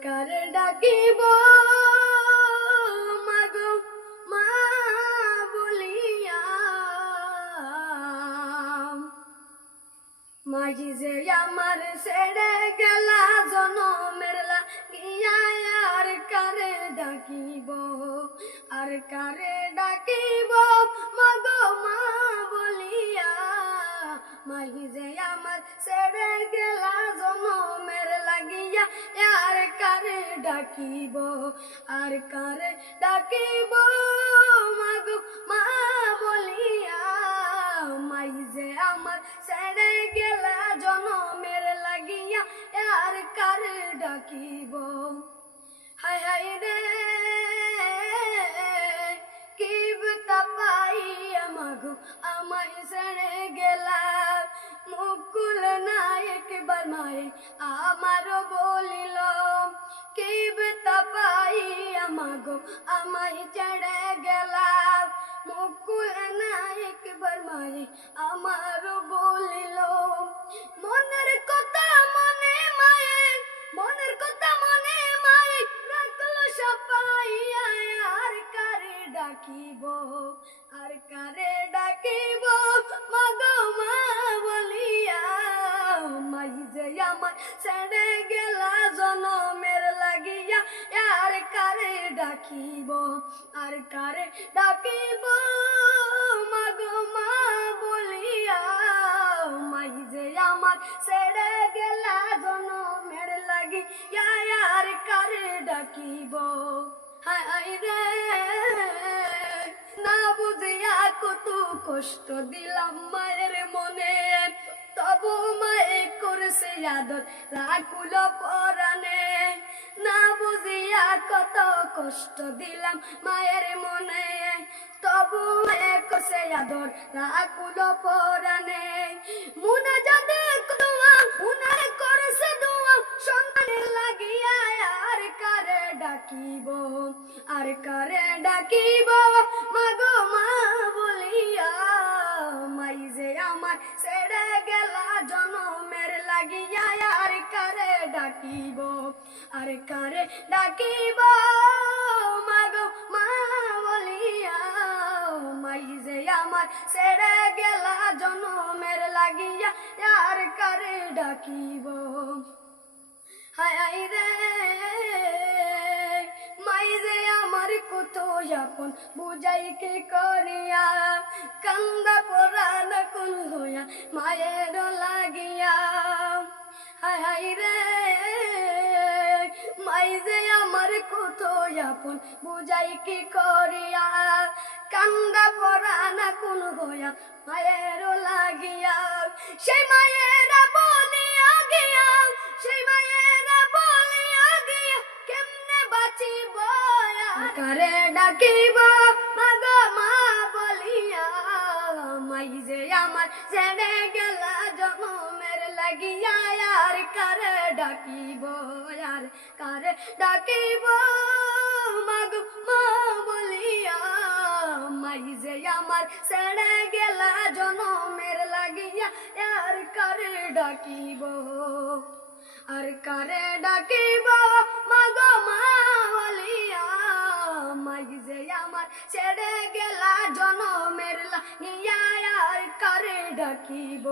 কারে ডাকিব মাগো মা বলিয়া মাঝি যে আমার ছেড়ে গেলা জনমের লাগিয়া আর কারে ডাকিব মাগো মা বলিয়া মাঝি যে আমার ছেড়ে গেলা জনমের লাগিয়া আর কারে ডাকিব মাগো মা বলিয়া মাঝি যে আমার ছেড়ে গেলা জনমের লাগিয়া আর কারে ডাকিব হায় হায় রে কি বতা পাইয়া মাগো আমায় ছেড়ে গেলা মুকুল না একবার মায়ে আমারও বলিল কি বতা পাইয়া মাগো আমায় ছেড়ে গেলা মুকুল না একবার মায়ে আমারও বলিল মনের কথা মনে মায়ে রাখলো সপাইয়া আর কারে ডাকিব মাগো মা বলিয়া মাই যে আমার ছেড়ে গেলা জনমের লাগিয়া আর কারে ডাকিব মাগো মা বলিয়া মাই যে আমার ছেড়ে গেলা জনমের লাগিয়া আর কারে ডাকিব হায় রে না বুঝিয়া কত কষ্ট দিলাম মায়ের মনে তবু মায়ে করেছে আদর রাখল পরাণে না বুঝিয়া কত কষ্ট দিলাম মায়ের মনে তবু মায়ে করেছে আদর রাখল পরাণে মুনা যাদের মুনা করেছে দোয়া সন্তানের লাগিয়া আর কারে ডাকিব মাগো মা বলিয়া মাই যে আমার ছেড়ে গেলা জনমের লাগিয়া আর কারে ডাকিব মাগো মা বলিয়া মাই যে আমার ছেড়ে গেলা জনমের লাগিয়া আর কারে ডাকিব হায় রে মাই যে আমার কত আপন বুঝাই কে করিয়া কান্দা পরাণ কোন হইয়া মায়ের লাগিয়া হায় রে মাই যে আমার কত আপন বুঝাই কে করিয়া কান্দা পরাণ কোন হইয়া মায়ের লাগিয়া সেই মায়েরা বলিয়া গিয়া কেমনে বাঁচিব কারে ডাকিব মাগো মা বলিয়া মাই যে আমার ছেড়ে গেলা জনমের লাগিয়া আর কারে ডাকিব মাগো মা বলিয়া মাই যে আমার ছেড়ে গেলা জনমের লাগিয়া আর কারে ডাকিব মাগো মা বলিয়া মাই যে আমার ছেড়ে গেলা জনমের লাগিয়া আর কারে ডাকিব।